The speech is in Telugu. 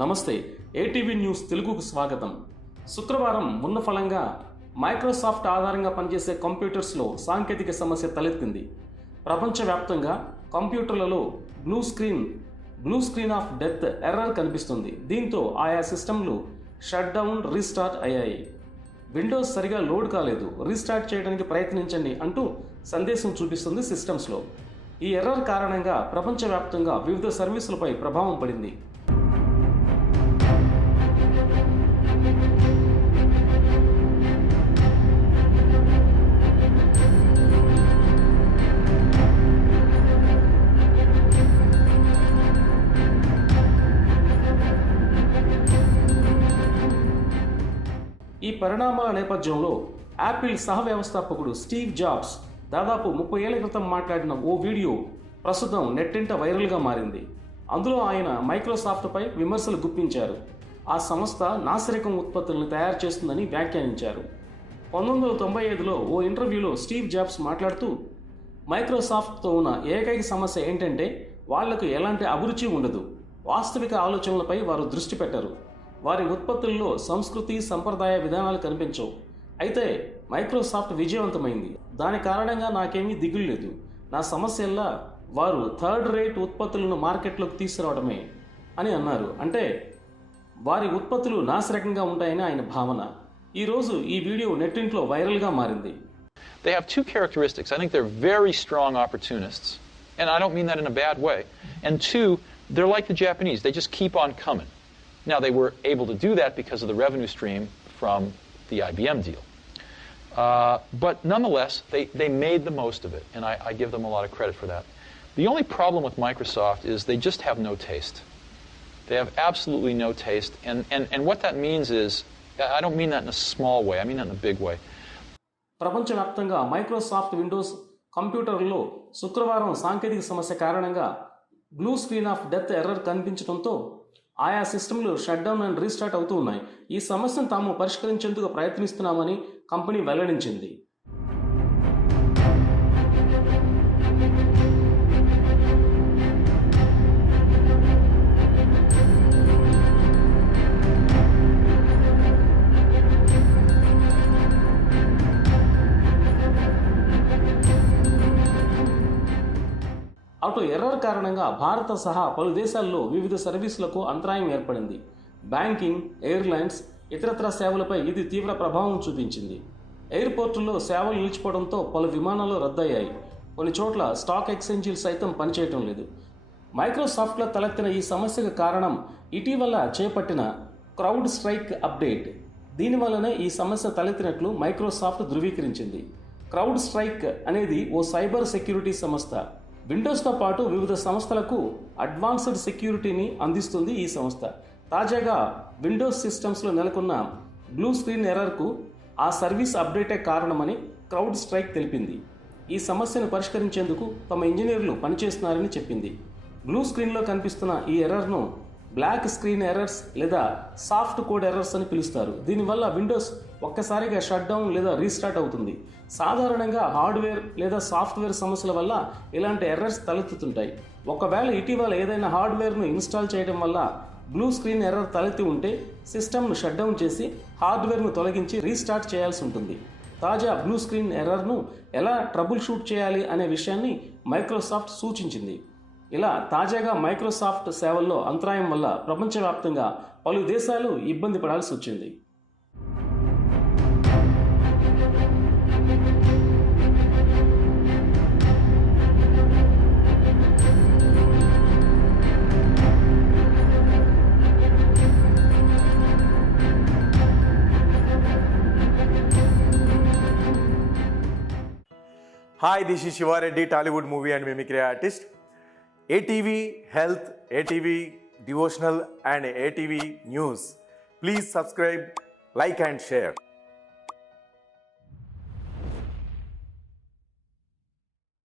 నమస్తే, ఏటీవీ న్యూస్ తెలుగుకు స్వాగతం. శుక్రవారం ఉన్న ఫలంగా మైక్రోసాఫ్ట్ ఆధారంగా పనిచేసే కంప్యూటర్స్లో సాంకేతిక సమస్య తలెత్తింది. ప్రపంచవ్యాప్తంగా కంప్యూటర్లలో blue screen of death error కనిపిస్తుంది. దీంతో ఆయా సిస్టమ్లు షట్ డౌన్, రీస్టార్ట్ అయ్యాయి. విండోస్ సరిగా లోడ్ కాలేదు, రీస్టార్ట్ చేయడానికి ప్రయత్నించండి అంటూ సందేశం చూపిస్తుంది సిస్టమ్స్లో. ఈ ఎర్రర్ కారణంగా ప్రపంచవ్యాప్తంగా వివిధ సర్వీసులపై ప్రభావం పడింది. ఈ పరిణామాల నేపథ్యంలో యాపిల్ సహ వ్యవస్థాపకుడు స్టీవ్ జాబ్స్ దాదాపు 30 ఏళ్ల క్రితం మాట్లాడిన ఓ వీడియో ప్రస్తుతం నెట్టింట వైరల్గా మారింది. అందులో ఆయన మైక్రోసాఫ్ట్పై విమర్శలు గుప్పించారు. ఆ సంస్థ నాసిరకం ఉత్పత్తులను తయారు చేస్తుందని వ్యాఖ్యానించారు. 1995లో ఓ ఇంటర్వ్యూలో స్టీవ్ జాబ్స్ మాట్లాడుతూ, మైక్రోసాఫ్ట్తో ఉన్న ఏకైక సమస్య ఏంటంటే వాళ్లకు ఎలాంటి అభిరుచి ఉండదు, వాస్తవిక ఆలోచనలపై వారు దృష్టి పెట్టరు, వారి ఉత్పత్తుల్లో సంస్కృతి, సంప్రదాయ విధానాలు కనిపించవు. అయితే మైక్రోసాఫ్ట్ విజయవంతమైంది. దాని కారణంగా నాకేమీ దిగులు లేదు. నా సమస్యల్లా వారు థర్డ్ రేట్ ఉత్పత్తులను మార్కెట్లోకి తీసుకురావడమే అని అన్నారు. అంటే వారి ఉత్పత్తులు నాసిరకంగా ఉంటాయని ఆయన భావన. ఈరోజు ఈ వీడియో నెట్టింట్లో వైరల్గా మారింది. They have two characteristics. I think they're very strong opportunists, and I don't mean that in a bad way. And two, they're like the Japanese. They just keep on coming. Now, they were able to do that because of the revenue stream from the IBM deal. But nonetheless, they made the most of it, and I give them a lot of credit for that. The only problem with Microsoft is they just have no taste. They have absolutely no taste, and what that means is, I don't mean that in a small way, I mean that in a big way. ప్రపంచవ్యాప్తంగా మైక్రోసాఫ్ట్ విండోస్ కంప్యూటర్లో శుక్రవారం సాంకేతిక సమస్య కారణంగా blue screen of death error కనిపించడంతో ఆయా సిస్టమ్లు షట్ డౌన్ అండ్ రీస్టార్ట్ అవుతూ ఉన్నాయి. ఈ సమస్యను తాము పరిష్కరించేందుకు ప్రయత్నిస్తున్నామని కంపెనీ వెల్లడించింది. అటు ఎర్రర్ కారణంగా భారత సహా పలు దేశాల్లో వివిధ సర్వీసులకు అంతరాయం ఏర్పడింది. బ్యాంకింగ్, ఎయిర్లైన్స్, ఇతరత్ర సేవలపై ఇది తీవ్ర ప్రభావం చూపించింది. ఎయిర్పోర్టుల్లో సేవలు నిలిచిపోవడంతో పలు విమానాలు రద్దయ్యాయి. కొన్ని చోట్ల స్టాక్ ఎక్స్చేంజీలు సైతం పనిచేయటం లేదు. మైక్రోసాఫ్ట్లో తలెత్తిన ఈ సమస్యకు కారణం ఇటీవల చేపట్టిన క్రౌడ్ స్ట్రైక్ అప్డేట్. దీనివల్లనే ఈ సమస్య తలెత్తినట్లు మైక్రోసాఫ్ట్ ధృవీకరించింది. క్రౌడ్ స్ట్రైక్ అనేది ఓ సైబర్ సెక్యూరిటీ సంస్థ. విండోస్తో పాటు వివిధ సంస్థలకు అడ్వాన్స్డ్ సెక్యూరిటీని అందిస్తుంది ఈ సంస్థ. తాజాగా విండోస్ సిస్టమ్స్లో నెలకొన్న బ్లూ స్క్రీన్ ఎర్రర్కు ఆ సర్వీస్ అప్డేటే కారణమని క్రౌడ్ స్ట్రైక్ తెలిపింది. ఈ సమస్యను పరిష్కరించేందుకు తమ ఇంజనీర్లు పనిచేస్తున్నారని చెప్పింది. బ్లూ స్క్రీన్లో కనిపిస్తున్న ఈ ఎర్రర్ను బ్లాక్ స్క్రీన్ ఎర్రర్స్ లేదా సాఫ్ట్ కోడ్ ఎర్రర్స్ అని పిలుస్తారు. దీనివల్ల విండోస్ ఒక్కసారిగా షట్ డౌన్ లేదా రీస్టార్ట్ అవుతుంది. సాధారణంగా హార్డ్వేర్ లేదా సాఫ్ట్వేర్ సమస్యల వల్ల ఇలాంటి ఎర్రర్స్ తలెత్తుతుంటాయి. ఒకవేళ ఇటీవల ఏదైనా హార్డ్వేర్ను ఇన్స్టాల్ చేయడం వల్ల బ్లూ స్క్రీన్ ఎర్రర్ తలెత్తి ఉంటే సిస్టమ్ను షట్ డౌన్ చేసి హార్డ్వేర్ను తొలగించి రీస్టార్ట్ చేయాల్సి ఉంటుంది. తాజా బ్లూ స్క్రీన్ ఎర్రర్ను ఎలా ట్రబుల్ షూట్ చేయాలి అనే విషయాన్ని మైక్రోసాఫ్ట్ సూచించింది. ఇలా తాజాగా మైక్రోసాఫ్ట్ సేవల్లో అంతరాయం వల్ల ప్రపంచవ్యాప్తంగా పలు దేశాలు ఇబ్బంది పడాల్సి వచ్చింది. Hi, this is Shiva Reddy, Tollywood movie and mimicry artist. ATV Health, ATV Devotional and ATV News. Please subscribe, like and share.